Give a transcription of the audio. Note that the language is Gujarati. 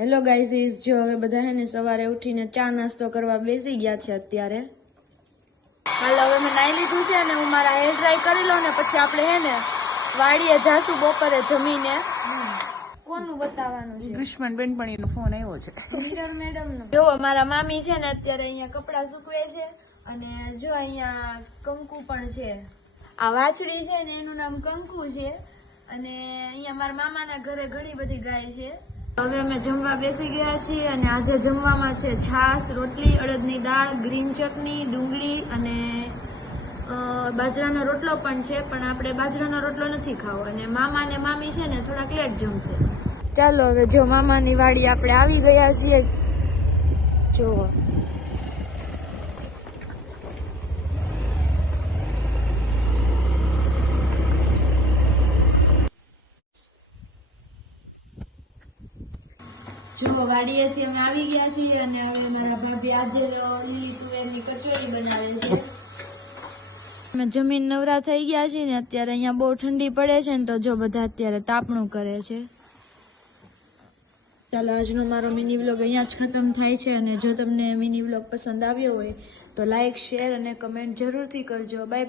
હેલો ગાઈઝ, જો હવે બધા હે ને સવારે ઉઠીને ચા નાસ્તો કરવા બેસી ગયા છે અત્યારે. હાલ હવે મેં નાઈ લીધું છે ને હું મારા હેર ડ્રાય કરી લઉં ને પછી આપણે હે ને વાડીએ જાશું બપોરે જમીને. કોનું બતાવવાનું છે? દુશ્મન બેનપણીનો ફોન આવ્યો છે. મિરર મેડમનો. જો મારા મામી છે ને અત્યારે અહીંયા કપડાં સૂકવે છે અને જો અહીંયા કંકુ પણ છે. આ વાછડી છે ને એનું નામ કંકુ છે અને અહીંયા મારા મામાના ઘરે ઘણી બધી ગાય છે. હવે અમે જમવા બેસી ગયા છીએ અને આજે જમવામાં છે છાશ, રોટલી, અડદની દાળ, ગ્રીન ચટણી, ડુંગળી અને બાજરાનો રોટલો પણ છે, પણ આપણે બાજરાનો રોટલો નથી ખાવો અને મામા ને મામી છે ને થોડાક લેટ જમશે. ચાલો હવે જો મામાની વાડી આપણે આવી ગયા છીએ. જો વાડીએથી અમે આવી ગયા છીએ અને હવે મારા ભાભી આજે લીલી તુવેરની કચોરી બનાવે છે. અમે જમીન નવરા થઈ ગયા છીએ ને અત્યારે અહીંયા બહુ ઠંડી પડે છે ને તો જો બધા અત્યારે તાપણું કરે છે. ચાલો આજનો મારો મિની વ્લોગ અહીંયા જ ખતમ થાય છે અને જો તમને મિની વ્લોગ પસંદ આવ્યો હોય તો લાઈક, શેર અને કમેન્ટ જરૂરથી કરજો. Bye bye.